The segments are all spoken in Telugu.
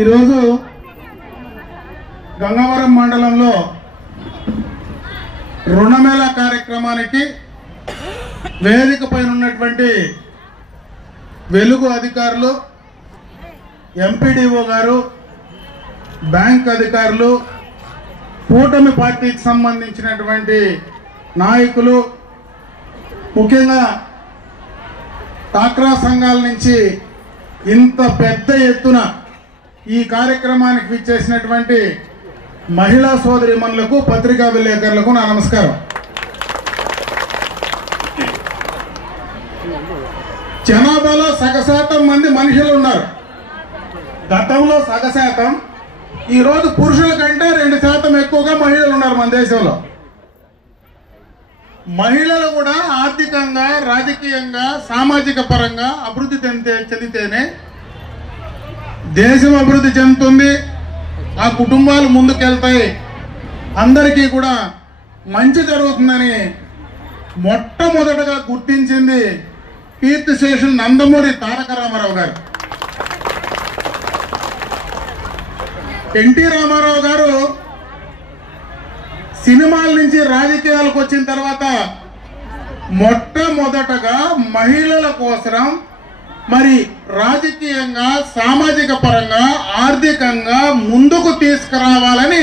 ఈరోజు గంగవరం మండలంలో రుణమేళ కార్యక్రమానికి వేదిక పైన ఉన్నటువంటి వెలుగు అధికారులు, ఎంపీడీఓ గారు, బ్యాంక్ అధికారులు, కూటమి పార్టీకి సంబంధించినటువంటి నాయకులు, ముఖ్యంగా డాక్రా సంఘాల నుంచి ఇంత పెద్ద ఎత్తున ఈ కార్యక్రమానికి విచ్చేసినటువంటి మహిళా సోదరీమణులకు, పత్రికా విలేకరులకు నా నమస్కారం. జనాభాలో సగశాతం మంది మనుషులు ఉన్నారు. గతంలో సగశాతం, ఈరోజు పురుషుల కంటే 2% ఎక్కువగా మహిళలు ఉన్నారు మన దేశంలో. మహిళలు కూడా ఆర్థికంగా, రాజకీయంగా, సామాజిక పరంగా అభివృద్ధి చెందితేనే దేశం అభివృద్ధి చెందుతుంది, ఆ కుటుంబాలు ముందుకెళ్తాయి, అందరికీ కూడా మంచి జరుగుతుందని మొట్టమొదటగా గుర్తించింది కీర్తిశేషులు నందమూరి తారక రామారావు గారు. ఎన్టీ రామారావు గారు సినిమాల నుంచి రాజకీయాలకు వచ్చిన తర్వాత మొట్టమొదటగా మహిళల కోసం మరి రాజకీయంగా, సామాజిక పరంగా, ఆర్థికంగా ముందుకు తీసుకురావాలని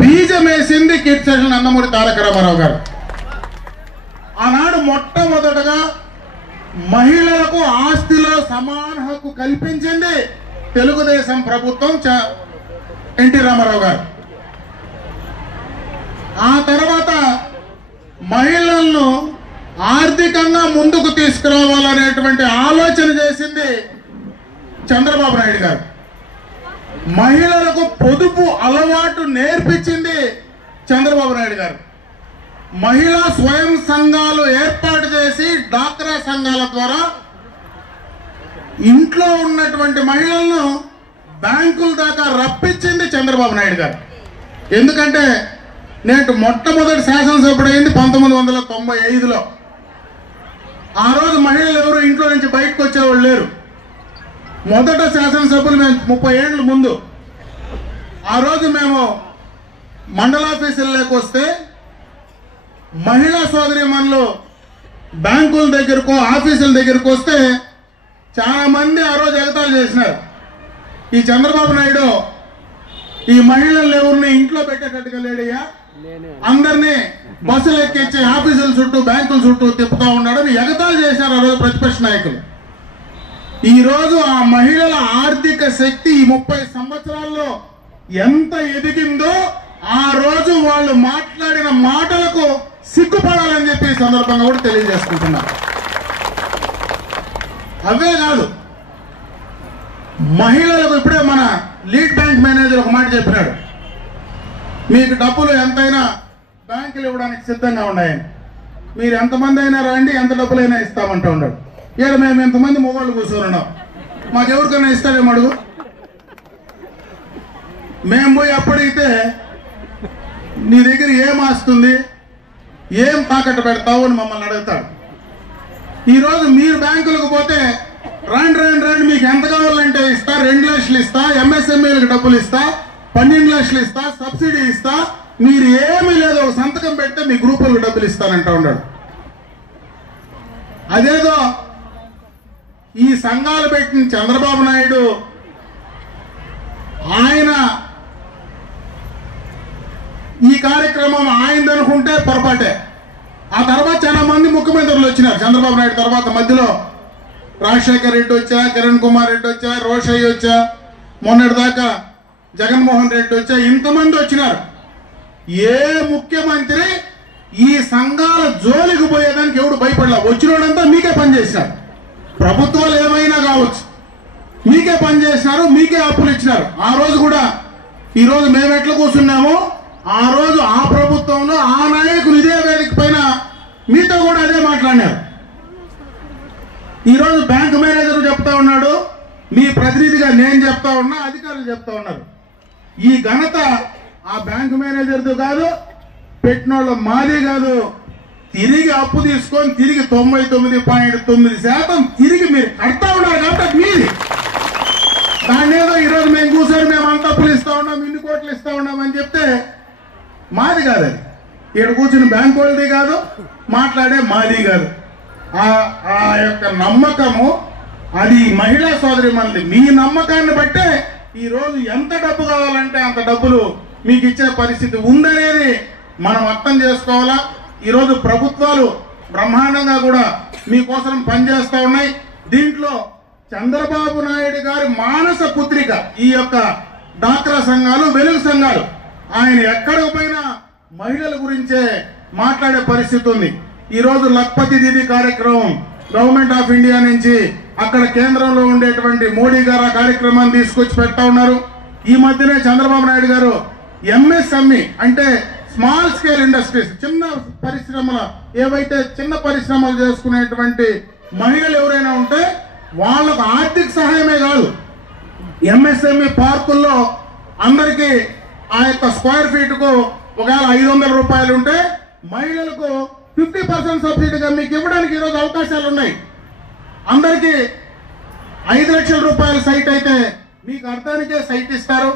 బీజమేసింది కీర్తిశేషులు నందమూరి తారక రామారావు గారు. ఆనాడు మొట్టమొదటగా మహిళలకు ఆస్తిలో సమాన హక్కు కల్పించింది తెలుగుదేశం ప్రభుత్వం, ఎన్టీ రామారావు గారు. ఆ తర్వాత మహిళలను ఆర్థికంగా ముందుకు తీసుకురావాలనేటువంటి ఆలోచన చేసింది చంద్రబాబు నాయుడు గారు. మహిళలకు పొదుపు అలవాటు నేర్పించింది చంద్రబాబు నాయుడు గారు. మహిళా స్వయం సంఘాలు ఏర్పాటు చేసి డాక్రా సంఘాల ద్వారా ఇంట్లో ఉన్నటువంటి మహిళలను బ్యాంకుల దాకా రప్పించింది చంద్రబాబు నాయుడు గారు. ఎందుకంటే నేను మొట్టమొదటి శాసనసభ్యుడు అయింది 1995లో. ఆ రోజు మహిళలు ఎవరు ఇంట్లో నుంచి బయటకు వచ్చేవాళ్ళు లేరు. మొదట శాసనసభ్యులు మేము 30 ఏళ్ళ ముందు. ఆ రోజు మేము మండలాఫీసుల్లోకి వస్తే మహిళా సోదరీమణులు బ్యాంకుల దగ్గరకు, ఆఫీసుల దగ్గరకు వస్తే చాలా మంది ఆ రోజు ఎగతాళి చేసినారు. ఈ చంద్రబాబు నాయుడు ఈ మహిళలు ఎవరిని ఇంట్లో పెట్టేటట్టుగా లేడయ్యా, అందరినీ బస్సులు ఎక్కించి ఆఫీసుల చుట్టూ, బ్యాంకుల చుట్టూ తిప్పుతా ఉన్నాడని ఎగతాళి చేశారు ఆ రోజు ప్రతిపక్ష నాయకులు. ఈరోజు ఆ మహిళల ఆర్థిక శక్తి ఈ 30 సంవత్సరాల్లో ఎంత ఎదిగిందో ఆ రోజు వాళ్ళు మాట్లాడిన మాటలకు సిగ్గుపడాలని చెప్పి ఈ సందర్భంగా కూడా తెలియజేసుకుంటున్నారు. అవే కాదు, మహిళలకు ఇప్పుడే మన లీడ్ బ్యాంక్ మేనేజర్ ఒక మాట చెప్పినాడు, మీకు డబ్బులు ఎంతైనా బ్యాంకులు ఇవ్వడానికి సిద్ధంగా ఉన్నాయని, మీరు ఎంతమంది అయినా రండి, ఎంత డబ్బులైనా ఇస్తామంటూ ఉన్నాడు. ఇక్కడ మేము ఎంతమంది మొగోళ్ళు కూర్చొని ఉన్నాం, మాకెవరికైనా ఇస్తారేమో అడుగు. మేము పోయి అప్పుడైతే నీ దగ్గర ఏం ఆస్తుంది, ఏం తాకట్టు పెడతావు అని మమ్మల్ని అడుగుతాడు. ఈరోజు మీరు బ్యాంకులకు పోతే రండి రండి రండి, మీకు ఎంత కావాలంటే ఇస్తా, 2 లక్షలు ఇస్తా, ఎంఎస్ఎంఈలకు డబ్బులు ఇస్తా, 12 లక్షలు ఇస్తా, సబ్సిడీ ఇస్తా, మీరు ఏమీ లేదు ఒక సంతకం పెడితే మీ గ్రూపులకు డబ్బులు ఇస్తానంటా ఉన్నాడు. అదేదో ఈ సంఘాలు పెట్టిన చంద్రబాబు నాయుడు ఆయన ఈ కార్యక్రమం ఆయనదనుకుంటే పొరపాటే. ఆ తర్వాత చాలా మంది ముఖ్యమంత్రులు వచ్చినారు చంద్రబాబు నాయుడు తర్వాత. మధ్యలో రాజశేఖర్ రెడ్డి వచ్చా, కిరణ్ కుమార్ రెడ్డి వచ్చా, రోషయ్య వచ్చా, మొన్నటిదాకా జగన్మోహన్ రెడ్డి వచ్చా, ఇంతమంది వచ్చినారు. ఏ ముఖ్యమంత్రి ఈ సంఘాల జోలికి పోయేదానికి ఎవడు భయపడలా. వచ్చినోడంతా మీకే పనిచేసినారు. ప్రభుత్వాలు ఏమైనా కావచ్చు, మీకే పనిచేసినారు, మీకే అప్పులు ఇచ్చినారు. ఆ రోజు కూడా ఈరోజు మేము ఎట్లా కూర్చున్నామో ఆ రోజు ఆ ప్రభుత్వంలో ఆ నాయకులు ఇదే వేదిక పైన మీతో కూడా అదే మాట్లాడినారు. ఈరోజు బ్యాంక్ మేనేజర్ చెప్తా ఉన్నాడు, మీ ప్రతినిధిగా నేను చెప్తా ఉన్నా, అధికారులు చెప్తా ఉన్నారు. ఈ ఘనత ఆ బ్యాంక్ మేనేజర్ది కాదు, పెట్టినోళ్ళ మాది కాదు. తిరిగి అప్పు తీసుకొని తిరిగి 99.9% తిరిగి మీరు కడతా ఉన్నారు కాబట్టి మీది. దాన్ని ఏదో ఈరోజు మేము కూర్చొని ఉన్నాం, ఇన్ని కోట్లు ఇస్తా ఉన్నాం అని చెప్తే మాది కాదు, అది ఇక్కడ కూర్చుని బ్యాంక్ వాళ్ళది కాదు, మాట్లాడే మాది కాదు. ఆ యొక్క నమ్మకము అది మహిళా సోదరి మనది. మీ నమ్మకాన్ని బట్టే ఈరోజు ఎంత డబ్బు కావాలంటే అంత డబ్బులు మీకు ఇచ్చే పరిస్థితి ఉందనేది మనం అర్థం చేసుకోవాలా. ఈరోజు ప్రభుత్వాలు బ్రహ్మాండంగా కూడా మీకోసం పనిచేస్తూ ఉన్నాయి. దీంట్లో చంద్రబాబు నాయుడు గారి మానస పుత్రిక ఈ యొక్క డాక్రా సంఘాలు, వెలుగు సంఘాలు, ఆయన ఎక్కడికి పోయినా మహిళల గురించే మాట్లాడే పరిస్థితి ఉంది. ఈరోజు లక్పతి దీది కార్యక్రమం గవర్నమెంట్ ఆఫ్ ఇండియా నుంచి అక్కడ కేంద్రంలో ఉండేటువంటి మోడీ గారు ఆ కార్యక్రమాన్ని తీసుకొచ్చి పెడతా ఉన్నారు. ఈ మధ్యనే చంద్రబాబు నాయుడు గారు ఎంఎస్ఎంఈ అంటే స్మాల్ స్కేల్ ఇండస్ట్రీస్, చిన్న పరిశ్రమల, ఏవైతే చిన్న పరిశ్రమలు చేసుకునేటువంటి మహిళలు ఎవరైనా ఉంటే వాళ్ళకు ఆర్థిక సహాయమే కాదు, ఎంఎస్ఎంఈ పార్కుల్లో అందరికీ ఆ యొక్క స్క్వేర్ ఫీట్కు ఒకవేళ 500 రూపాయలు ఉంటే మహిళలకు 50% సబ్సిడీగా మీకు ఇవ్వడానికి ఈరోజు అవకాశాలు ఉన్నాయి. అందరికీ 5 లక్షల రూపాయల సైట్ అయితే మీకు అర్థానికే సైట్ ఇస్తారు,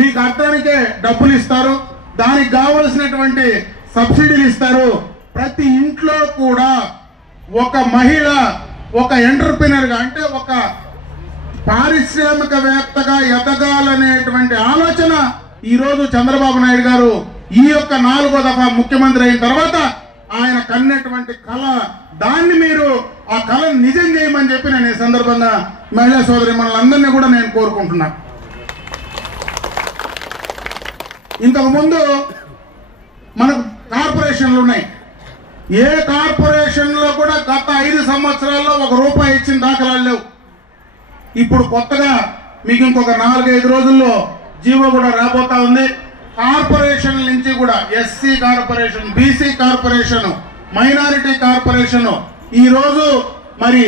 మీకు అర్థానికే డబ్బులు ఇస్తారు, దానికి కావలసినటువంటి సబ్సిడీలు ఇస్తారు. ప్రతి ఇంట్లో కూడా ఒక మహిళ ఒక ఎంటర్ప్రినర్గా అంటే ఒక పారిశ్రామికవేత్తగా ఎదగాలనేటువంటి ఆలోచన ఈరోజు చంద్రబాబు నాయుడు గారు ఈ యొక్క 4వ దఫా ముఖ్యమంత్రి అయిన తర్వాత ఆయన కన్నటువంటి కళ, దాన్ని మీరు ఆ కళను నిజం చేయమని చెప్పి నేను ఈ సందర్భంగా మహిళా సోదరి మనలందరినీ కూడా నేను కోరుకుంటున్నా. ఇంతకు ముందు మనకు కార్పొరేషన్లు ఉన్నాయి. ఏ కార్పొరేషన్లో కూడా గత 5 సంవత్సరాల్లో ₹1 ఇచ్చిన దాఖలాలు లేవు. ఇప్పుడు కొత్తగా మీకు ఇంకొక 4-5 రోజుల్లో జీవో కూడా రాబోతా ఉంది. కార్పొరేషన్ నుంచి కూడా SC corporation, BC corporation, minority corporation, ఈరోజు మరి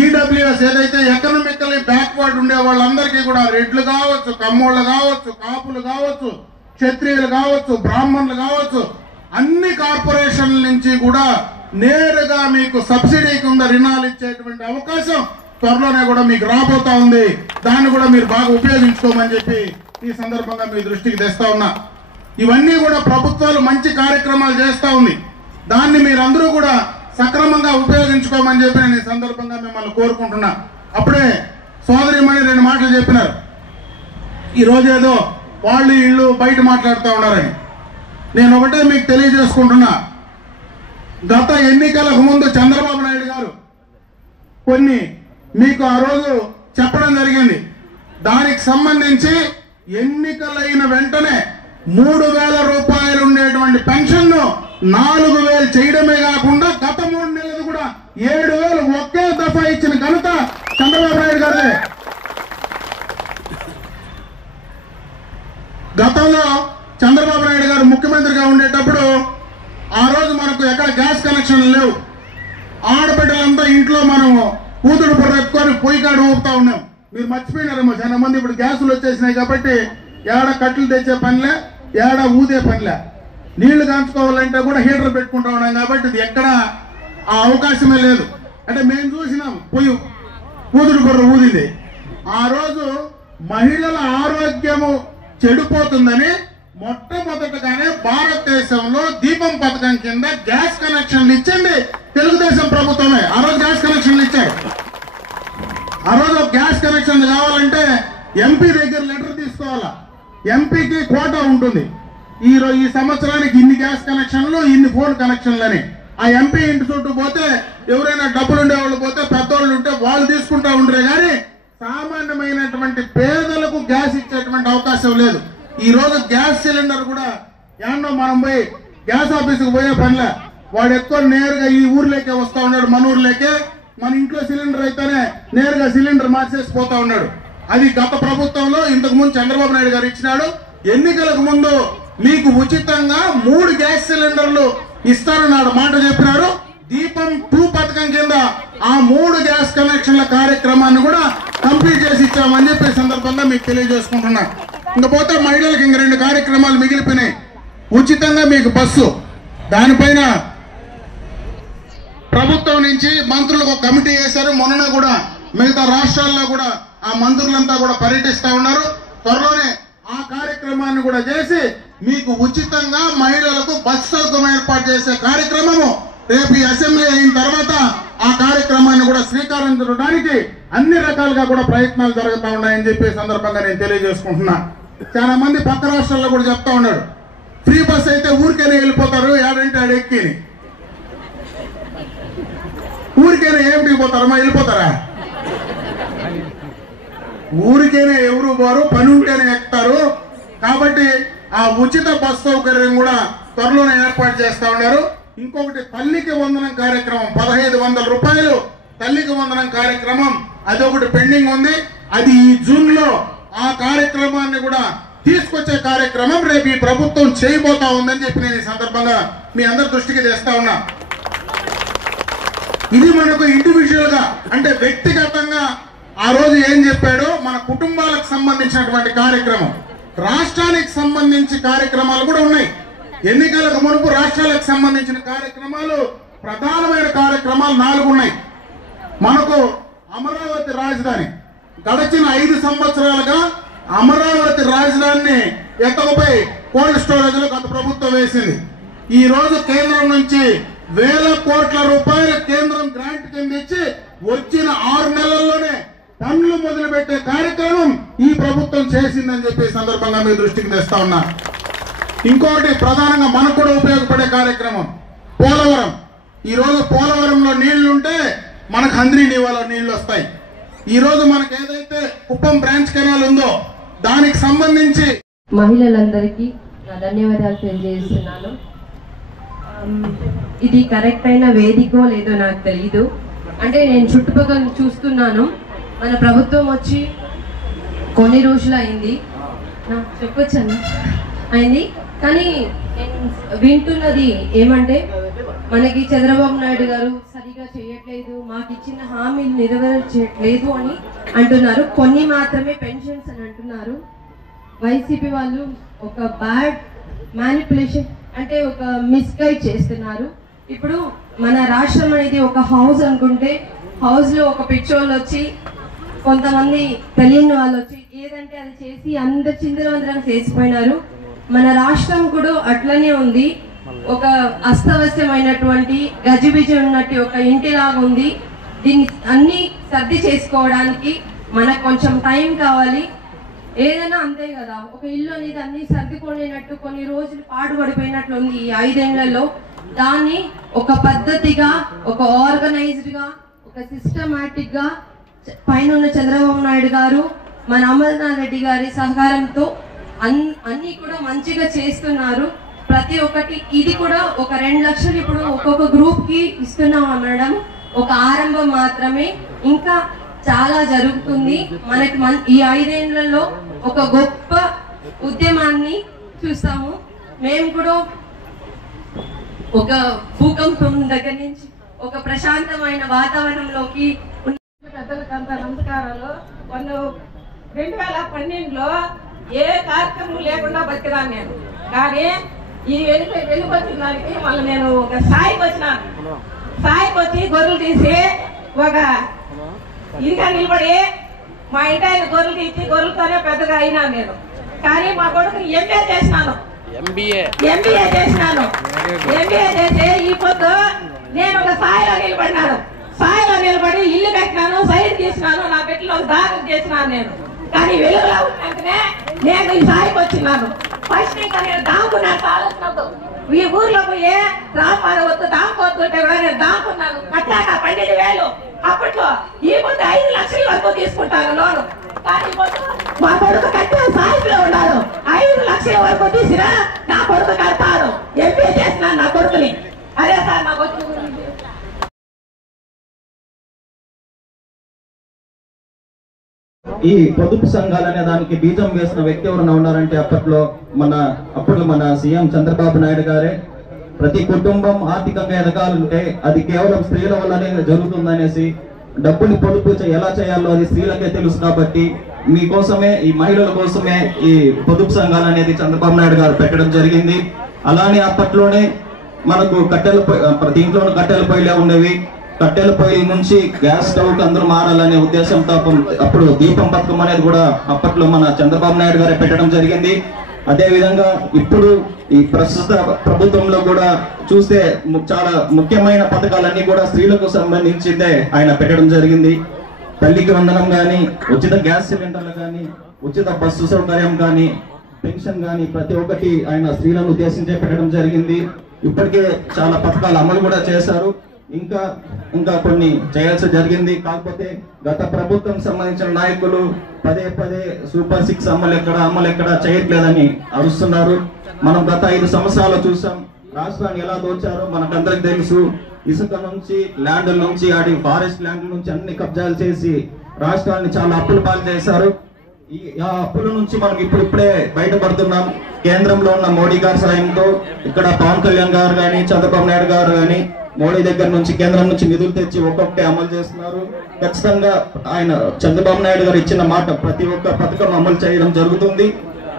ఈడబ్ల్యూఎస్ ఏదైతే ఎకనామికల్లీ బ్యాక్వర్డ్ ఉండే వాళ్ళందరికీ కూడా రెడ్లు కావచ్చు, కమ్మోళ్ళు కావచ్చు, కాపులు కావచ్చు, క్షత్రియులు కావచ్చు, బ్రాహ్మణులు కావచ్చు, అన్ని కార్పొరేషన్ల నుంచి కూడా నేరుగా మీకు సబ్సిడీ కింద రుణాలు ఇచ్చేటువంటి అవకాశం త్వరలోనే కూడా మీకు రాబోతా ఉంది. దాన్ని కూడా మీరు బాగా ఉపయోగించుకోమని చెప్పి ఈ సందర్భంగా మీ దృష్టికి తెస్తా ఉన్నా. ఇవన్నీ కూడా ప్రభుత్వాలు మంచి కార్యక్రమాలు చేస్తా ఉంది. దాన్ని మీరందరూ కూడా సక్రమంగా ఉపయోగించుకోమని చెప్పి నేను ఈ సందర్భంగా మిమ్మల్ని కోరుకుంటున్నా. అప్పుడే సోదరిమణి 2 మాటలు చెప్పినారు. ఈరోజు ఏదో వాళ్ళు వీళ్ళు బయట మాట్లాడుతూ ఉన్నారని. నేను ఒకటే మీకు తెలియజేసుకుంటున్నా, గత ఎన్నికలకు ముందు చంద్రబాబు నాయుడు గారు కొన్ని మీకు ఆ రోజు చెప్పడం జరిగింది. దానికి సంబంధించి ఎన్నికలైన వెంటనే 3,000 రూపాయలు ఉండేటువంటి పెన్షన్ ను 4,000 చేయడమే కాకుండా గత 3 నెలలు కూడా 7,000 ఒకే దఫా ఇచ్చిన ఘనత చంద్రబాబు నాయుడు గారే. గతంలో చంద్రబాబు నాయుడు గారు ముఖ్యమంత్రిగా ఉండేటప్పుడు ఆ రోజు మనకు ఎక్కడ గ్యాస్ కనెక్షన్లు లేవు. ఆడబిడ్డలంతా ఇంట్లో మనము కూతురు బుర్ర ఎత్తుకొని పొయ్యి కాడ ఊపుతా ఉన్నాం. మీరు మర్చిపోయినారేమో చాలా మంది. ఇప్పుడు గ్యాసులు వచ్చేసినాయి కాబట్టి ఏడ కట్టెలు తెచ్చే పనిలే, ఏడ ఊదే పనిలే. నీళ్లు కాంచుకోవాలంటే కూడా హీటర్ పెట్టుకుంటా ఉన్నాం కాబట్టి ఇది ఎక్కడ ఆ అవకాశమే లేదు. అంటే మేము చూసినాం పొయ్యి కూతురు బుర్ర ఊదింది. ఆ రోజు మహిళల ఆరోగ్యము చెడిపోతుందని మొట్టమొదటగానే భారతదేశంలో దీపం పథకం కింద గ్యాస్ కనెక్షన్లు ఇచ్చింది తెలుగుదేశం ప్రభుత్వమే. ఆ రోజు గ్యాస్ కనెక్షన్లు ఇచ్చారు. ఆ రోజు గ్యాస్ కనెక్షన్ కావాలంటే ఎంపీ దగ్గర లెటర్ తీసుకోవాలా. ఎంపీకి కోటా ఉంటుంది. ఈ సంవత్సరానికి ఇన్ని గ్యాస్ కనెక్షన్లు, ఇన్ని ఫోన్ కనెక్షన్లు అని. ఆ ఎంపీ ఇంటి చుట్టూ పోతే ఎవరైనా డబ్బులు ఉండేవాళ్ళు పోతే పెద్దవాళ్ళు ఉంటే వాళ్ళు తీసుకుంటా ఉండరే కానీ సామాన్యమైనటువంటి పేదలకు గ్యాస్ ఇచ్చేటువంటి అవకాశం లేదు. ఈ రోజు గ్యాస్ సిలిండర్ కూడా ఏంటో మనం పోయి గ్యాస్ ఆఫీసుకు పోయే పనిలే. వాడు ఎక్కువ నేరుగా ఈ ఊర్లోకే వస్తా ఉన్నాడు. మన ఊర్లోకే మన ఇంట్లో సిలిండర్ అయితేనే నేరుగా సిలిండర్ మార్చేసి పోతా ఉన్నాడు. అది గత ప్రభుత్వంలో ఇంతకు ముందు చంద్రబాబు నాయుడు గారు ఇచ్చినాడు. ఎన్నికలకు ముందు మీకు ఉచితంగా 3 గ్యాస్ సిలిండర్లు ఇస్తారన్నాడు, మాట చెప్పినారు. దీపం 2 పథకం కింద ఆ 3 గ్యాస్ కనెక్షన్ల కార్యక్రమాన్ని కూడా కంప్లీట్ చేసి ఇచ్చామని చెప్పి సందర్భంగా మీకు తెలియజేసుకుంటున్నా. ఇంకపోతే మహిళలకు ఇంక 2 కార్యక్రమాలు మిగిలిపోయినాయి. ఉచితంగా మీకు బస్సు, దానిపైన ప్రభుత్వం నుంచి మంత్రులకు ఒక కమిటీ వేశారు. మొన్న కూడా మిగతా రాష్ట్రాల్లో కూడా ఆ మంత్రులంతా కూడా పర్యటిస్తా ఉన్నారు. త్వరలోనే ఆ కార్యక్రమం కార్యక్రమాన్ని కూడా చేసి మీకు ఉచితంగా మహిళలకు బస్ సౌకర్యం ఏర్పాటు చేసే కార్యక్రమము రేపు ఈ అసెంబ్లీ అయిన తర్వాత ఆ కార్యక్రమాన్ని కూడా శ్రీకారం చుట్టడానికి అన్ని రకాలుగా కూడా ప్రయత్నాలు జరుగుతూ ఉన్నాయని చెప్పే సందర్భంగా నేను తెలియజేసుకుంటున్నా. చాలా మంది పక్క రాష్ట్రాల్లో కూడా చెప్తా ఉన్నాడు, ఫ్రీ బస్ అయితే ఊరికైనా వెళ్ళిపోతారు, ఏడంటే ఆడ ఎక్కి. ఊరికైనా ఏమిటికి పోతారమ్మా, వెళ్ళిపోతారా? ఊరికైనా ఎవరు పోరు, పని ఉంటేనే ఎక్కుతారు. కాబట్టి ఆ ఉచిత బస్ సౌకర్యం కూడా త్వరలోనే ఏర్పాటు చేస్తా ఉన్నారు. ఇంకొకటి తల్లికి వందనం కార్యక్రమం 1500 రూపాయలు తల్లికి వందనం కార్యక్రమం, అదొకటి పెండింగ్ ఉంది. అది ఈ జూన్ లో ఆ కార్యక్రమాన్ని కూడా తీసుకొచ్చే కార్యక్రమం రేపు ఈ ప్రభుత్వం చేయబోతా ఉందని చెప్పి నేను ఈ సందర్భంగా మీ అందరి దృష్టికి తెస్తా ఉన్నా. ఇది మనకు ఇండివిజువల్ గా అంటే వ్యక్తిగతంగా ఆ రోజు ఏం చెప్పాడో మన కుటుంబాలకు సంబంధించినటువంటి కార్యక్రమం, రాష్ట్రానికి సంబంధించి కార్యక్రమాలు కూడా ఉన్నాయి. ఎన్నికలకు మునుపు రాష్ట్రాలకు సంబంధించిన కార్యక్రమాలు ప్రధానమైన కార్యక్రమాలు 4 ఉన్నాయి. మనకు అమరావతి రాజధాని గడిచిన 5 సంవత్సరాలుగా అమరావతి రాజధానిని ఎత్తకపోై కోల్డ్ స్టోరేజ్ లో గత ప్రభుత్వం వేసింది. ఈ రోజు కేంద్రం నుంచి వేల కోట్ల రూపాయలు కేంద్రం గ్రాంట్ కింద ఇచ్చి వచ్చిన 6 నెలల్లోనే పనులు మొదలుపెట్టే కార్యక్రమం ఈ ప్రభుత్వం చేసిందని చెప్పే సందర్భంగా మీ దృష్టికి తెస్తా ఉన్నా. ఇంకోటి ప్రధానంగా మనకు కూడా ఉపయోగపడే కార్యక్రమం పోలవరం. ఈ రోజు పోలవరంలో నీళ్లుంటే మనకు హంద్రీ నీవాలో నీళ్లు వస్తాయి. ఈ రోజు మనకు ఏదైతే కుప్పం బ్రాంచ్ కెనాల్ ఉందో దానికి సంబంధించి మహిళలందరికీ నా ధన్యవాదాలు తెలియజేస్తున్నాను. ఇది కరెక్ట్ అయిన వేదికో లేదో నాకు తెలీదు. అంటే నేను చుట్టుపక్కల చూస్తున్నాను, మన ప్రభుత్వం వచ్చి కొన్ని రోజులు అయింది, చెప్పొచ్చండి అయింది. కానీ నేను వింటున్నది ఏమంటే మనకి చంద్రబాబు నాయుడు గారు సరిగా చేయట్లేదు, మాకు ఇచ్చిన హామీలు నెరవేర్చట్లేదు అని అంటున్నారు. కొన్ని మాత్రమే పెన్షన్స్ అని అంటున్నారు. వైసీపీ వాళ్ళు ఒక బ్యాడ్ మ్యానిపులేషన్ అంటే ఒక మిస్గైడ్ చేస్తున్నారు. ఇప్పుడు మన రాష్ట్రం అనేది ఒక హౌస్ అనుకుంటే హౌస్ లో ఒక పిచ్చోళ్ళు వచ్చి కొంతమంది తెలియని వాళ్ళు వచ్చి ఏదంటే అది చేసి అందరు చిందరవందరం చేసిపోయినారు. మన రాష్ట్రం కూడా అట్లనే ఉంది, ఒక అస్తవ్యస్తమైనటువంటి గజిబిజి ఉన్నట్టు ఒక ఇంటిలాగా ఉంది. దీన్ని అన్ని సర్ది చేసుకోవడానికి మనకు కొంచెం టైం కావాలి. ఏదైనా అంతే కదా, ఒక ఇల్లు అనేది అన్ని సర్దుకునేటట్టు కొన్ని రోజులు పాటుపడిపోయినట్లు ఉంది ఈ 5 ఏళ్లలో. దాన్ని ఒక పద్ధతిగా, ఒక ఆర్గనైజ్డ్ గా, ఒక సిస్టమాటిక్ గా పైన ఉన్న చంద్రబాబు నాయుడు గారు మన అమర్నాథ్ రెడ్డి గారి సహకారంతో అన్ని కూడా మంచిగా చేస్తున్నారు. ప్రతి ఒక్కటి ఇది కూడా ఒక 2 లక్షలు ఇప్పుడు ఒక్కొక్క గ్రూప్ కి ఇస్తున్నాం అనడం ఒక ఆరంభం మాత్రమే. ఇంకా చాలా జరుగుతుంది. మనకి ఈ 5 ఏళ్లలో ఒక గొప్ప ఉద్యమాన్ని చూస్తాము. మేము కూడా ఒక భూకంపం దగ్గర నుంచి ఒక ప్రశాంతమైన వాతావరణంలోకి పెద్దలకంతా నమస్కారాలు. 2012లో ఏ కార్యక్రమం లేకుండా బతికినాను నేను. కానీ ఈ వెళ్ళిపోతున్న దానికి మళ్ళీ నేను ఒక స్థాయికి వచ్చినాను. స్థాయికి వచ్చి గొర్రెలు తీసి ఒక ఇంకా నిలబడి మా ఇంటి ఆయన గొర్రెలు తీసి గొర్రెలతోనే పెద్దగా అయినా నేను. కానీ మా కొడుకు ఎంబీఏ చేసినాను. ఎంబీఏ చేసి ఈ పొద్దు నేను ఒక స్థాయిలో నిలబడినాను. స్థాయిలో నిలబడి ఇల్లు కట్టినాను, సైడ్ తీసినాను, నా బిడ్డలో దానం చేసినాను నేను. కానీ వెలుగులో ఉన్నందునే నేను ఈ స్థాయికి వచ్చినాను. ఫస్ట్ ఇంకా నేను దాముకున్నాను ఆలోచనతో. ఈ ఊర్లో పోయి రామారావు వద్దు దాముకోతుంటే కూడా నేను దాముకున్నాను. కట్టాక 12,000 అప్పట్లో. ఈ ముందు 5 లక్షల వరకు తీసుకుంటాను లోను. కానీ మా కొడుకు కట్టే స్థాయిలో ఉన్నాడు. 5 లక్షల వరకు తీసినా నా కొడుకు కడతాను. ఎంపీ చేసినాను నా కొడుకుని. అదే సార్ నా కొడుకు. ఈ పొదుపు సంఘాలు అనే దానికి బీజం వేసిన వ్యక్తి ఎవరైనా ఉన్నారంటే అప్పట్లో మన సీఎం చంద్రబాబు నాయుడు గారే. ప్రతి కుటుంబం ఆర్థికంగా ఎదగాలంటే అది కేవలం స్త్రీల వల్లనే జరుగుతుందనేసి డబ్బుని పొదుపు ఎలా చేయాలో అది స్త్రీలకే తెలుసు. కాబట్టి మీకోసమే, ఈ మహిళల కోసమే ఈ పొదుపు సంఘాలు అనేది చంద్రబాబు నాయుడు గారు పెట్టడం జరిగింది. అలానే అప్పట్లోనే మనకు ప్రతి ఇంట్లోనూ కట్టెల పొయ్యిలే ఉండేవి. కట్టెల పొయ్యి నుంచి గ్యాస్ స్టవ్ అందరూ మారాలనే ఉద్దేశంతో అప్పుడు దీపం పథకం అనేది కూడా అప్పట్లో మన చంద్రబాబు నాయుడు గారే పెట్టడం జరిగింది. అదేవిధంగా ఇప్పుడు ఈ ప్రస్తుత ప్రభుత్వంలో కూడా చూస్తే చాలా ముఖ్యమైన పథకాలన్నీ కూడా స్త్రీలకు సంబంధించిందే ఆయన పెట్టడం జరిగింది. తల్లికి వందనం కానీ, ఉచిత గ్యాస్ సిలిండర్లు కానీ, ఉచిత బస్సు సౌకర్యం కానీ, పెన్షన్ కానీ ప్రతి ఒక్కటి ఆయన స్త్రీలను ఉద్దేశించే పెట్టడం జరిగింది. ఇప్పటికే చాలా పథకాలు అమలు కూడా చేశారు. ఇంకా కొన్ని చేయాల్సి జరిగింది. కాకపోతే గత ప్రభుత్వం సంబంధించిన నాయకులు పదే సూపర్ 6 అమలు ఎక్కడ చేయట్లేదని అరుస్తున్నారు. మనం గత 5 సంవత్సరాలు చూసాం రాష్ట్రాన్ని ఎలా దోచారో మనకందరికి తెలుసు. ఇసుక నుంచి, ల్యాండ్ల నుంచి, ఆడి ఫారెస్ట్ ల్యాండ్ల నుంచి అన్ని కబ్జాలు చేసి రాష్ట్రాన్ని చాలా అప్పుల పాలు చేశారు. ఆ అప్పుల నుంచి మనం ఇప్పుడే బయటపడుతున్నాం. కేంద్రంలో ఉన్న మోడీ గారి సాయంతో ఇక్కడ పవన్ కళ్యాణ్ గారు కానీ, చంద్రబాబు నాయుడు గారు కానీ మోడీ దగ్గర నుంచి, కేంద్రం నుంచి నిధులు తెచ్చి ఒక్కొక్కటి అమలు చేస్తున్నారు. ఖచ్చితంగా ఆయన చంద్రబాబు నాయుడు గారు ఇచ్చిన మాట ప్రతి ఒక్క పథకం అమలు చేయడం జరుగుతుంది.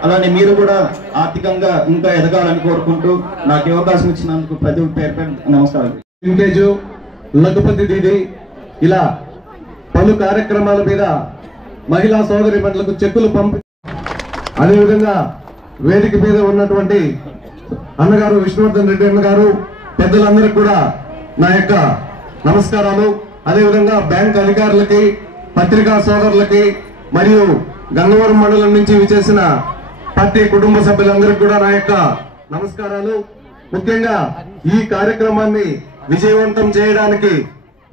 అలానే మీరు కూడా ఆర్థికంగా ఇంకా ఎదగాలని కోరుకుంటూ నాకు అవకాశం ఇచ్చినందుకు ప్రతి ఒక్క పేరు నమస్కారం. ఇంకేజు లఘుపతి దీది ఇలా పలు కార్యక్రమాల మీద మహిళా సోదరి మండలకు చెక్కులు పంపి, అదేవిధంగా వేదిక మీద ఉన్నటువంటి అన్నగారు విష్ణువర్ధన్ రెడ్డి అన్నగారు, పెద్దలందరికీ కూడా నా యొక్క నమస్కారాలు. అదేవిధంగా బ్యాంక్ అధికారులకి, పత్రికా సోదరులకి మరియు గంగవరం మండలం నుంచి విచేసిన పార్టీ కుటుంబ సభ్యులందరికీ కూడా నా యొక్క నమస్కారాలు. ముఖ్యంగా ఈ కార్యక్రమాన్ని విజయవంతం చేయడానికి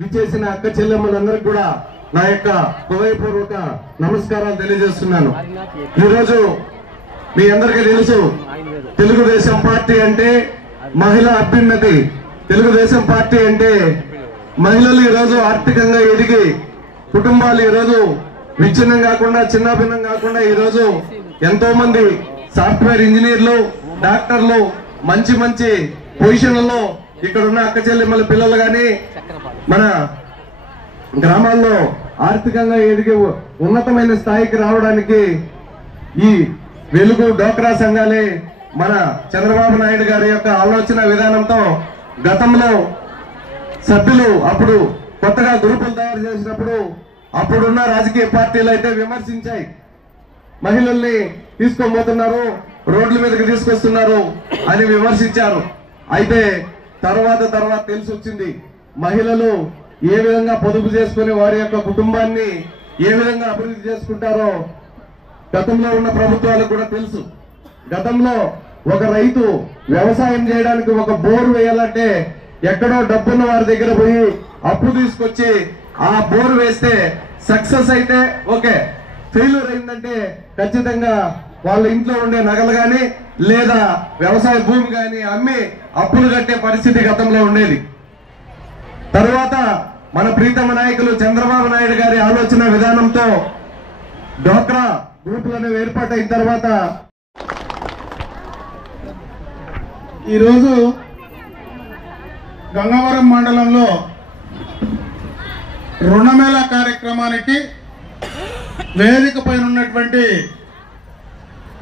విచేసిన అక్క చెల్లెమ్మలందరికీ కూడా నా యొక్క హృదయపూర్వక నమస్కారాలు తెలియజేస్తున్నాను. ఈరోజు మీ అందరికీ తెలుసు, తెలుగుదేశం పార్టీ అంటే మహిళా అభ్యున్నతి. తెలుగుదేశం పార్టీ అంటే మహిళలు ఈరోజు ఆర్థికంగా ఎదిగి, కుటుంబాలు ఈరోజు విచ్ఛిన్నం కాకుండా, చిన్నాభిన్నం కాకుండా ఈరోజు ఎంతో మంది సాఫ్ట్వేర్ ఇంజనీర్లు, డాక్టర్లు మంచి పొజిషన్లలో ఇక్కడ ఉన్న అక్క చెల్లెమ్మల పిల్లలు కానీ మన గ్రామాల్లో ఆర్థికంగా ఎదిగి ఉన్నతమైన స్థాయికి రావడానికి ఈ వెలుగు డోక్రా సంఘాలే మన చంద్రబాబు నాయుడు గారి యొక్క ఆలోచన విధానంతో గతంలో సభ్యులు అప్పుడు కొత్తగా గ్రూపులు తయారు చేసినప్పుడు అప్పుడున్న రాజకీయ పార్టీలు అయితే విమర్శించాయి. మహిళల్ని తీసుకోబోతున్నారు, రోడ్ల మీదకి తీసుకొస్తున్నారు అని విమర్శించారు. అయితే తర్వాత తెలిసి వచ్చింది మహిళలు ఏ విధంగా పొదుపు చేసుకుని వారి యొక్క కుటుంబాన్ని ఏ విధంగా అభివృద్ధి చేసుకుంటారో గతంలో ఉన్న ప్రభుత్వాలకు కూడా తెలుసు. గతంలో ఒక రైతు వ్యవసాయం చేయడానికి ఒక బోరు వేయాలంటే ఎక్కడో డబ్బున్న వారి దగ్గర పోయి అప్పు తీసుకొచ్చి ఆ బోరు వేస్తే సక్సెస్ అయితే ఓకే, ఫెయిల్యూర్ అయిందంటే ఖచ్చితంగా వాళ్ళ ఇంట్లో ఉండే నగలు కానీ లేదా వ్యవసాయ భూమి కానీ అమ్మి అప్పులు కట్టే పరిస్థితి గతంలో ఉండేది. తరువాత మన ప్రీతమ నాయకులు చంద్రబాబు నాయుడు గారి ఆలోచన విధానంతో డోక్రా గ్రూపులను ఏర్పాటైన తర్వాత ఈరోజు గంగవరం మండలంలో రుణమేళ కార్యక్రమానికి వేదిక పైన ఉన్నటువంటి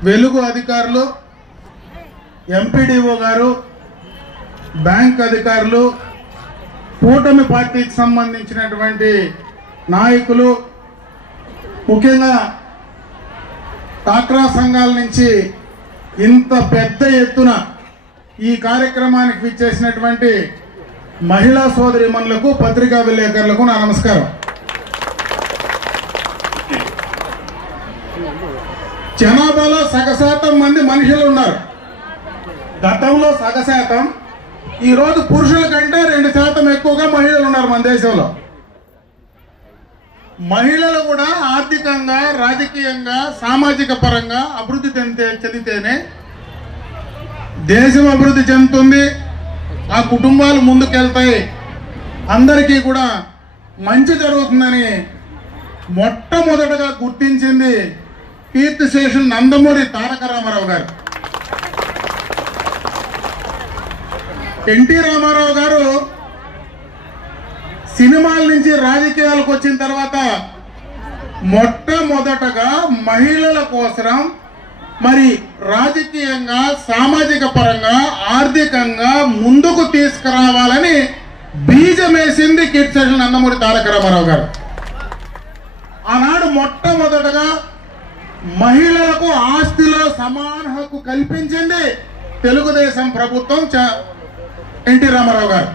వెలుగు అధికారులు, ఎంపీడీఓ గారు, బ్యాంక్ అధికారులు, కూటమి పార్టీకి సంబంధించినటువంటి నాయకులు, ముఖ్యంగా డాక్రా సంఘాల నుంచి ఇంత పెద్ద ఎత్తున ఈ కార్యక్రమానికి విచ్చేసినటువంటి మహిళా సోదరీమణులకు, పత్రికా విలేకరులకు నా నమస్కారం. జనాభాలో సగశాతం మంది మనుషులు ఉన్నారు. గతంలో సగశాతం, ఈరోజు పురుషుల కంటే 2% ఎక్కువగా మహిళలు ఉన్నారు మన దేశంలో. మహిళలు కూడా ఆర్థికంగా, రాజకీయంగా, సామాజిక పరంగా అభివృద్ధి చెందితేనే దేశం అభివృద్ధి చెందుతుంది, ఆ కుటుంబాలు ముందుకెళ్తాయి, అందరికీ కూడా మంచి జరుగుతుందని మొట్టమొదటగా గుర్తించింది కీర్తిశేషులు నందమూరి తారక రామారావు గారు. ఎన్టీ రామారావు గారు సినిమాల నుంచి రాజకీయాలకు వచ్చిన తర్వాత మొట్టమొదటగా మహిళల కోసం మరి రాజకీయంగా, సామాజిక పరంగా, ఆర్థికంగా ముందుకు తీసుకురావాలని బీజమేసింది కీర్తిశేషులు నందమూరి తారక రామారావు గారు. ఆనాడు మొట్టమొదటగా మహిళలకు ఆస్తిలో సమాన హక్కు కల్పించింది తెలుగుదేశం ప్రభుత్వం, ఎన్టీ రామారావు గారు.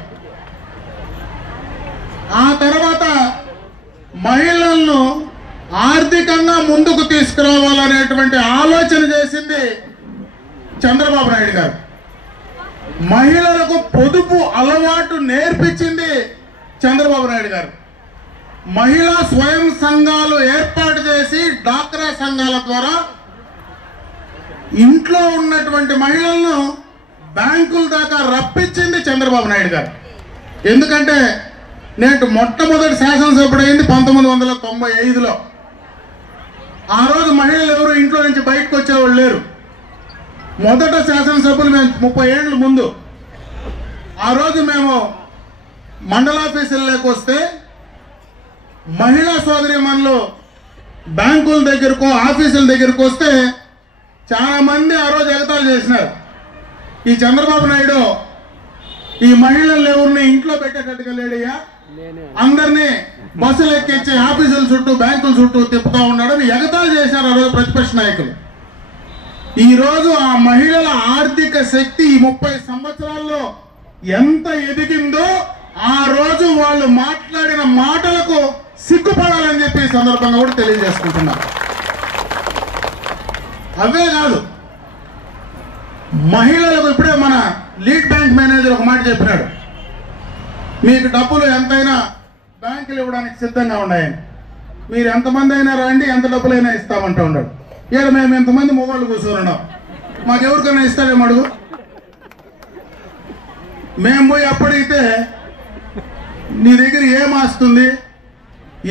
ఆ తర్వాత మహిళలను ఆర్థికంగా ముందుకు తీసుకురావాలనేటువంటి ఆలోచన చేసింది చంద్రబాబు నాయుడు గారు. మహిళలకు పొదుపు అలవాటు నేర్పించింది చంద్రబాబు నాయుడు గారు. మహిళా స్వయం సంఘాలు ఏర్పాటు చేసి డ్వాక్రా సంఘాల ద్వారా ఇంట్లో ఉన్నటువంటి మహిళలను బ్యాంకుల దాకా రప్పించింది చంద్రబాబు నాయుడు గారు. ఎందుకంటే నేటి మొట్టమొదటి శాసనసభ్యుడు అయింది 1995లో. ఆ రోజు మహిళలు ఎవరు ఇంట్లో నుంచి బయటకు వచ్చేవాళ్ళు లేరు. మొదట శాసనసభ్యులు మేము 30 ఏళ్ళ ముందు. ఆ రోజు మేము మండలాఫీసుల్లోకి వస్తే మహిళా సోదరీమణులు బ్యాంకుల దగ్గరకు, ఆఫీసుల దగ్గరకు వస్తే చాలా మంది ఆ రోజు ఎగతాళి చేసినారు. ఈ చంద్రబాబు నాయుడు ఈ మహిళలు ఎవరిని ఇంట్లో పెట్టేటట్టుగా లేడయ్యా, అందరినీ బస్సులు ఎక్కించి ఆఫీసుల చుట్టూ, బ్యాంకుల చుట్టూ తిప్పుతా ఉన్నాడని ఎగతాళి చేశారు ఆ రోజు ప్రతిపక్ష నాయకులు. ఈ రోజు ఆ మహిళల ఆర్థిక శక్తి ఈ 30 సంవత్సరాల్లో ఎంత ఎదిగిందో ఆ రోజు వాళ్ళు మాట్లాడిన మాటలకు సిగ్గుపడాలని చెప్పి ఈ సందర్భంగా కూడా తెలియజేసుకుంటున్నారు. అవే కాదు, మహిళలకు ఇప్పుడే మన లీడ్ బ్యాంక్ మేనేజర్ ఒక మాట చెప్పినాడు, మీకు డబ్బులు ఎంతైనా బ్యాంకులు ఇవ్వడానికి సిద్ధంగా ఉన్నాయని, మీరు ఎంతమంది అయినా రండి, ఎంత డబ్బులైనా ఇస్తామంటూ ఉన్నాడు. ఇక్కడ మేము ఎంతమంది మొబైల్ కూర్చోనున్నాం, మాకెవరికైనా ఇస్తాడేమో అడుగు. మేము పోయి అప్పుడైతే నీ దగ్గర ఏం ఆస్తుంది,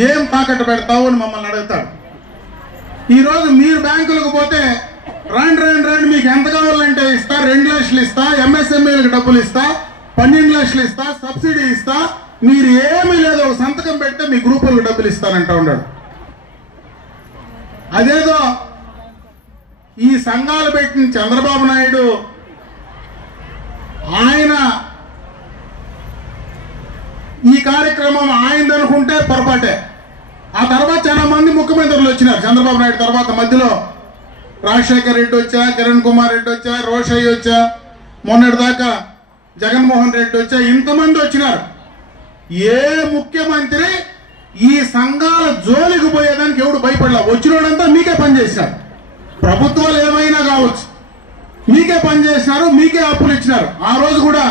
ఏం తాకట్టు పెడతావు అని మమ్మల్ని అడుగుతాడు. ఈరోజు మీరు బ్యాంకులకు పోతే రండి రండి రండి, మీకు ఎంత కావాలంటే ఇస్తా, 2 లక్షలు ఇస్తా, ఎంఎస్ఎంఈలకు డబ్బులు ఇస్తా, 12 లక్షలు ఇస్తా, సబ్సిడీ ఇస్తా, మీరు ఏమీ లేదు ఒక సంతకం పెడితే మీ గ్రూపులకు డబ్బులు ఇస్తానంటా ఉన్నాడు. అదేదో ఈ సంఘాలు పెట్టిన చంద్రబాబు నాయుడు ఆయన ఈ కార్యక్రమం ఆయనదనుకుంటే పొరపాటే. ఆ తర్వాత చాలా మంది ముఖ్యమంత్రులు వచ్చినారు చంద్రబాబు నాయుడు తర్వాత. మధ్యలో రాజశేఖర్ రెడ్డి వచ్చా, కిరణ్ కుమార్ రెడ్డి వచ్చా, రోషయ్య వచ్చా, మొన్నటిదాకా జగన్మోహన్ రెడ్డి వచ్చా, ఇంతమంది వచ్చినారు. ఏ ముఖ్యమంత్రి ఈ సంఘాల జోలికి పోయేదానికి ఎవడు భయపడలా. వచ్చినోడంతా మీకే పనిచేసినారు. ప్రభుత్వాలు ఏమైనా కావచ్చు, మీకే పనిచేసినారు, మీకే అప్పులు ఇచ్చినారు. ఆ రోజు కూడా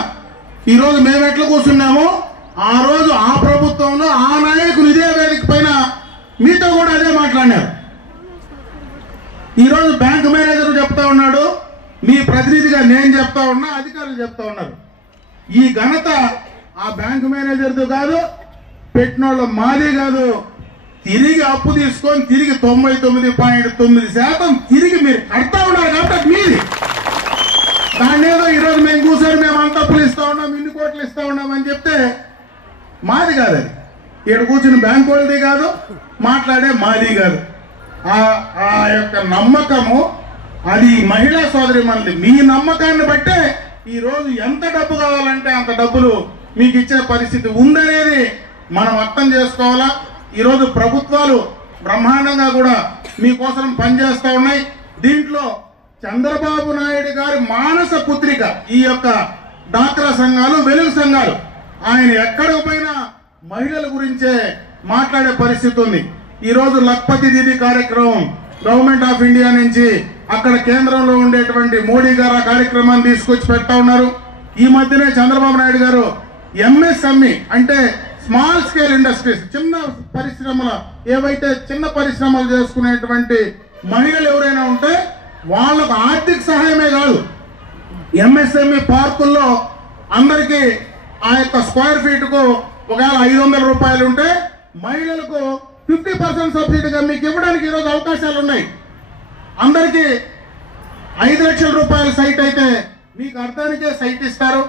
ఈరోజు మేము ఎట్లా కూర్చున్నామో ఆ రోజు ఆ ప్రభుత్వంలో ఆ నాయకులు ఇదే వేదిక పైన మీతో కూడా అదే మాట్లాడినారు. ఈరోజు బ్యాంకు మేనేజర్ చెప్తా ఉన్నాడు, మీ ప్రతినిధిగా నేను చెప్తా ఉన్నా, అధికారులు చెప్తా ఉన్నారు. ఈ ఘనత ఆ బ్యాంకు మేనేజర్ది కాదు, పెట్టినోళ్ళు మాది కాదు. తిరిగి అప్పు తీసుకొని తిరిగి 99.9% తిరిగి మీరు కడతా ఉన్నారు కాబట్టి మీది. దాన్ని ఏదో ఈరోజు మేము కూర్చొని మేము అంత అప్పులు ఇస్తా ఉన్నాం, ఇన్ని కోట్లు ఇస్తా ఉన్నాం అని చెప్తే మాది కాదు. అది ఇక్కడ కూర్చుని బ్యాంకు వాళ్ళది కాదు, మాట్లాడే మాది కాదు. ఆ యొక్క నమ్మకము అది మహిళా సోదరి మనది. మీ నమ్మకాన్ని బట్టే ఈరోజు ఎంత డబ్బు కావాలంటే అంత డబ్బులు మీకు ఇచ్చే పరిస్థితి ఉందనేది మనం అర్థం చేసుకోవాలా. ఈరోజు ప్రభుత్వాలు బ్రహ్మాండంగా కూడా మీకోసం పనిచేస్తూ ఉన్నాయి. దీంట్లో చంద్రబాబు నాయుడు గారి మానస పుత్రిక ఈ యొక్క డ్వాక్రా సంఘాలు, వెలుగు సంఘాలు, ఆయన ఎక్కడికి పోయినా మహిళల గురించే మాట్లాడే పరిస్థితి ఉంది. ఈరోజు లక్పతి దీది కార్యక్రమం గవర్నమెంట్ ఆఫ్ ఇండియా నుంచి అక్కడ కేంద్రంలో ఉండేటువంటి మోడీ గారు ఆ కార్యక్రమాన్ని తీసుకొచ్చి పెడతా ఉన్నారు. ఈ మధ్యనే చంద్రబాబు నాయుడు గారు ఎంఎస్ఎంఈ అంటే స్మాల్ స్కేల్ ఇండస్ట్రీస్, చిన్న పరిశ్రమలు, ఏవైతే చిన్న పరిశ్రమలు చేసుకునేటువంటి మహిళలు ఎవరైనా ఉంటే వాళ్ళకు ఆర్థిక సహాయమే కాదు, ఎంఎస్ఎంఈ పార్కుల్లో అందరికీ ఆ యొక్క స్క్వేర్ ఫీట్కు ఒకవేళ 500 రూపాయలు ఉంటే మహిళలకు 50% సబ్సిడీగా మీకు ఇవ్వడానికి ఈరోజు అవకాశాలు ఉన్నాయి. అందరికీ 5 లక్షల రూపాయల సైట్ అయితే మీకు అర్థానికే సైట్ ఇస్తారు,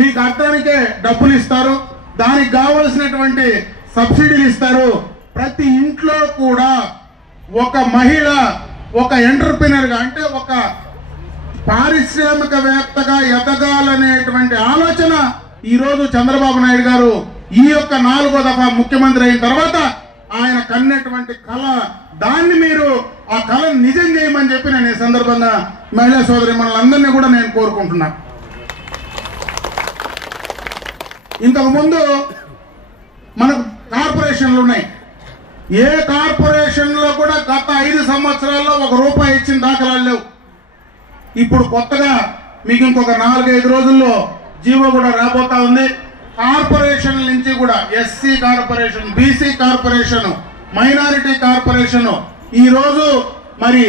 మీకు అర్థానికే డబ్బులు ఇస్తారు, దానికి కావలసినటువంటి సబ్సిడీలు ఇస్తారు. ప్రతి ఇంట్లో కూడా ఒక మహిళ ఒక ఎంటర్ప్రినర్గా అంటే ఒక పారిశ్రామికవేత్తగా ఎదగాలనేటువంటి ఆలోచన ఈరోజు చంద్రబాబు నాయుడు గారు ఈ యొక్క 4వ దఫా ముఖ్యమంత్రి అయిన తర్వాత ఆయన కన్నటువంటి కళ, దాన్ని మీరు ఆ కళను నిజం చేయమని చెప్పి నేను ఈ సందర్భంగా మహిళా సోదరి మనలందరినీ కూడా నేను కోరుకుంటున్నా. ఇంతకుముందు మనకు కార్పొరేషన్లు ఉన్నాయి. ఏ కార్పొరేషన్లో కూడా గత 5 సంవత్సరాల్లో ₹1 ఇచ్చిన దాఖలాలు లేవు. ఇప్పుడు కొత్తగా మీకు ఇంకొక 4-5 రోజుల్లో జీవో కూడా రాబోతా ఉంది. కార్పొరేషన్ నుంచి కూడా SC corporation, BC corporation, minority corporation, ఈరోజు మరి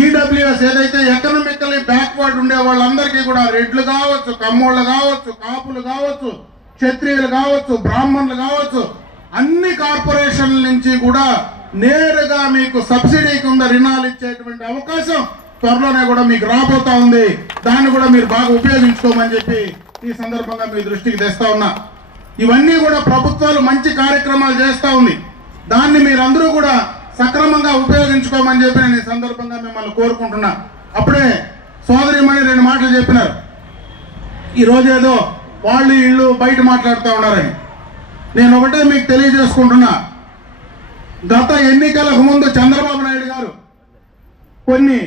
ఈడబ్ల్యూఎస్ ఏదైతే ఎకనామికల్లీ బ్యాక్వర్డ్ ఉండే వాళ్ళందరికీ కూడా రెడ్లు కావచ్చు, కమ్మోళ్ళు కావచ్చు, కాపులు కావచ్చు, క్షత్రియులు కావచ్చు, బ్రాహ్మణులు కావచ్చు, అన్ని కార్పొరేషన్ల నుంచి కూడా నేరుగా మీకు సబ్సిడీ కింద రుణాలు ఇచ్చేటువంటి అవకాశం త్వరలోనే కూడా మీకు రాబోతా ఉంది. దాన్ని కూడా మీరు బాగా ఉపయోగించుకోమని చెప్పి ఈ సందర్భంగా మీ దృష్టికి తెస్తా ఉన్నా. ఇవన్నీ కూడా ప్రభుత్వాలు మంచి కార్యక్రమాలు చేస్తా ఉంది. దాన్ని మీరందరూ కూడా సక్రమంగా ఉపయోగించుకోమని చెప్పి నేను ఈ సందర్భంగా మిమ్మల్ని కోరుకుంటున్నా. అప్పుడే సోదరిమణి 2 మాటలు చెప్పినారు. ఈరోజు ఏదో వాళ్ళు ఇళ్ళు బయట మాట్లాడుతూ ఉన్నారని. నేను ఒకటే మీకు తెలియజేసుకుంటున్నా, గత ఎన్నికలకు ముందు చంద్రబాబు నాయుడు గారు కొన్ని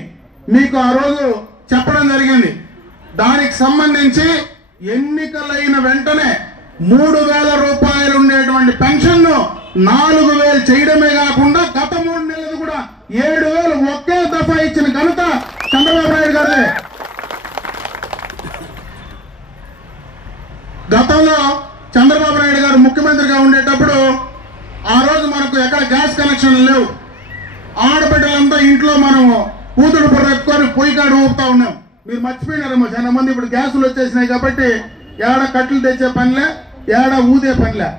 మీకు ఆ రోజు చెప్పడం జరిగింది. దానికి సంబంధించి ఎన్నికలైన వెంటనే ₹3,000 ఉండేటువంటి పెన్షన్ 4,000 చేయడమే కాకుండా గత 3 నెలలు కూడా 7,000 ఒకే దఫా ఇచ్చిన ఘనత చంద్రబాబు నాయుడు గారే. గతంలో చంద్రబాబు నాయుడు గారు ముఖ్యమంత్రిగా ఉండేటప్పుడు ఆ రోజు మనకు ఎక్కడ గ్యాస్ కనెక్షన్లు లేవు. ఆడబిడ్డలంతా ఇంట్లో మనం కూతురు పొర్రెత్తుకొని పొయ్యి కాడు ఊపుతా ఉన్నాం. మీరు మర్చిపోయినారేమో చాలా మంది. ఇప్పుడు గ్యాసులు వచ్చేసినాయి కాబట్టి ఏడ కట్టెలు తెచ్చే పనిలే, ఏడ ఊదే పనిలే.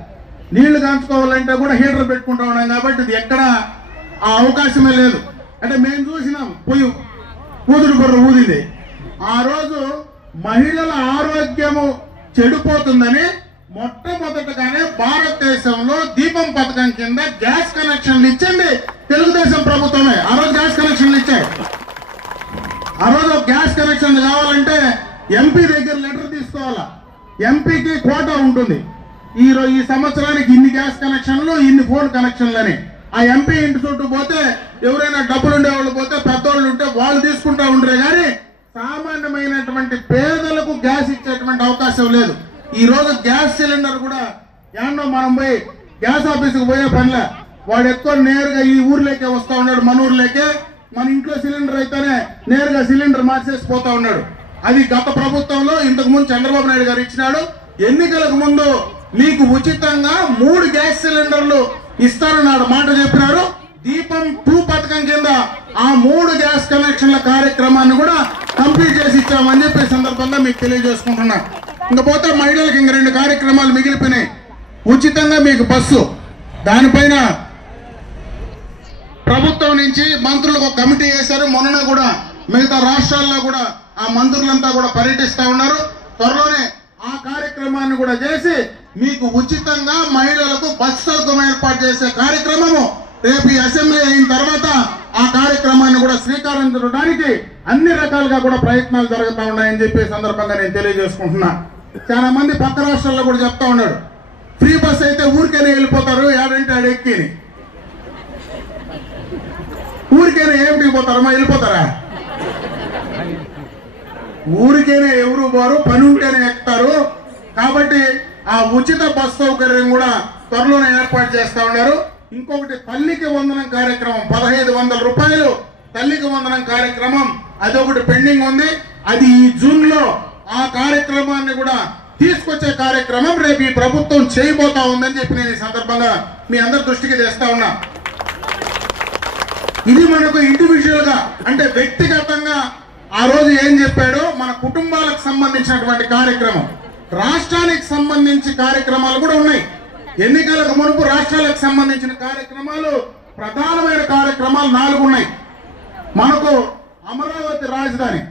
నీళ్లు కాంచుకోవాలంటే కూడా హీటర్ పెట్టుకుంటా ఉన్నాం కాబట్టి ఇది ఎక్కడ ఆ అవకాశమే లేదు. అంటే మేము చూసినాం పొయ్యి కూతురు పొర్ర ఊదింది. ఆ రోజు మహిళల ఆరోగ్యము చెడిపోతుందని మొట్టమొదటగానే భారతదేశంలో దీపం పథకం కింద గ్యాస్ కనెక్షన్లు ఇచ్చింది తెలుగుదేశం ప్రభుత్వమే. ఆ రోజు గ్యాస్ కనెక్షన్లు ఇచ్చాయి. ఆ రోజు గ్యాస్ కనెక్షన్ కావాలంటే ఎంపీ దగ్గర లెటర్ తీసుకోవాలా. ఎంపీకి కోటా ఉంటుంది. ఈ సంవత్సరానికి ఇన్ని గ్యాస్ కనెక్షన్లు, ఇన్ని ఫోన్ కనెక్షన్లు అని. ఆ ఎంపీ ఇంటి చుట్టూ పోతే ఎవరైనా డబ్బులు ఉండేవాళ్ళు పోతే పెద్దోళ్ళు ఉంటే వాళ్ళు తీసుకుంటా ఉండరే కానీ సామాన్యమైనటువంటి పేదలకు గ్యాస్ ఇచ్చేటువంటి అవకాశం లేదు. ఈ రోజు గ్యాస్ సిలిండర్ కూడా ఏమన్నా మనం పోయి గ్యాస్ ఆఫీసుకు పోయే పనిలే. వాడు ఎక్కువ నేరుగా ఈ ఊర్లోకే వస్తా ఉన్నాడు. మన ఊర్లోకే మన ఇంట్లో సిలిండర్ అయితేనే నేరుగా సిలిండర్ మార్చేసి పోతా ఉన్నాడు. అది గత ప్రభుత్వంలో ఇంతకు ముందు చంద్రబాబు నాయుడు గారు ఇచ్చినాడు. ఎన్నికలకు ముందు మీకు ఉచితంగా 3 గ్యాస్ సిలిండర్లు ఇస్తారన్నాడు మాట చెప్పినారు. దీపం 2 పథకం కింద ఆ 3 గ్యాస్ కనెక్షన్ల కార్యక్రమాన్ని కూడా కంప్లీట్ చేసి ఇచ్చామని చెప్పి సందర్భంగా మీకు తెలియజేసుకుంటున్నా. ఇంకపోతే మహిళలకు ఇంక 2 కార్యక్రమాలు మిగిలిపోయినాయి. ఉచితంగా మీకు బస్సు, దానిపైన ప్రభుత్వం నుంచి మంత్రులకు ఒక కమిటీ వేశారు. మొన్న కూడా మిగతా రాష్ట్రాల్లో కూడా ఆ మంత్రులంతా కూడా పర్యటిస్తా ఉన్నారు. త్వరలోనే ఆ కార్యక్రమాన్ని కూడా చేసి మీకు ఉచితంగా మహిళలకు బస్ సౌకర్యం ఏర్పాటు చేసే కార్యక్రమము రేపు ఈ అసెంబ్లీ అయిన తర్వాత ఆ కార్యక్రమాన్ని కూడా శ్రీకారం చుట్టడానికి అన్ని రకాలుగా కూడా ప్రయత్నాలు జరుగుతూ ఉన్నాయని చెప్పి సందర్భంగా నేను తెలియజేసుకుంటున్నా. చాలా మంది పక్క రాష్ట్రాల్లో కూడా చెప్తా ఉన్నాడు, ఫ్రీ బస్ అయితే ఊరికైనా వెళ్ళిపోతారు, ఏడంటే ఆడెక్కి ఊరికైనా ఏమిటికి పోతారమ్మా, వెళ్ళిపోతారా? ఊరికైనా ఎవరు పోరు, పని ఉంటేనే ఎక్కుతారు. కాబట్టి ఆ ఉచిత బస్ సౌకర్యం కూడా త్వరలోనే ఏర్పాటు చేస్తా ఉన్నారు. ఇంకొకటి తల్లికి వందనం కార్యక్రమం, ₹1,500 తల్లికి వందనం కార్యక్రమం, అదొకటి పెండింగ్ ఉంది. అది ఈ జూన్ లో ఆ కార్యక్రమాన్ని కూడా తీసుకొచ్చే కార్యక్రమం రేపు ఈ ప్రభుత్వం చేయబోతా ఉందని చెప్పి నేను ఈ సందర్భంగా మీ అందరి దృష్టికి తెస్తా ఉన్నా. ఇది మనకు ఇండివిజువల్ గా అంటే వ్యక్తిగతంగా ఆ రోజు ఏం చెప్పాడో మన కుటుంబాలకు సంబంధించినటువంటి కార్యక్రమం, రాష్ట్రానికి సంబంధించి కార్యక్రమాలు కూడా ఉన్నాయి. ఎన్నికలకు మునుపు రాష్ట్రాలకు సంబంధించిన కార్యక్రమాలు, ప్రధానమైన కార్యక్రమాలు 4 ఉన్నాయి. మనకు అమరావతి రాజధాని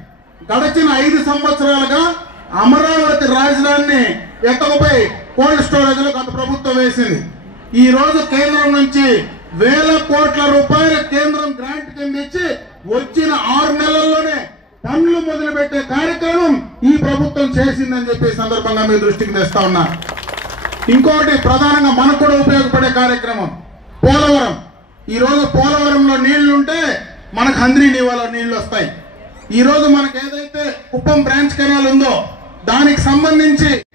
గడిచిన 5 సంవత్సరాలుగా అమరావతి రాజధానిని ఎత్తకపోయి కోల్డ్ స్టోరేజ్ లో గత ప్రభుత్వం వేసింది. ఈ రోజు కేంద్రం నుంచి వేల కోట్ల రూపాయల కేంద్రం గ్రాంట్ కింద ఇచ్చి వచ్చిన 6 నెలల్లోనే పనులు మొదలుపెట్టే కార్యక్రమం ఈ ప్రభుత్వం చేసిందని చెప్పి సందర్భంగా మీ దృష్టికి తెస్తా ఉన్నా. ఇంకోటి ప్రధానంగా మనకు కూడా ఉపయోగపడే కార్యక్రమం పోలవరం. ఈ రోజు పోలవరంలో నీళ్లుంటే మనకు హంద్రీ నీవాలో నీళ్లు వస్తాయి. ఈరోజు మనకు ఏదైతే కుప్పం బ్రాంచ్ కెనాల్ ఉందో దానికి సంబంధించి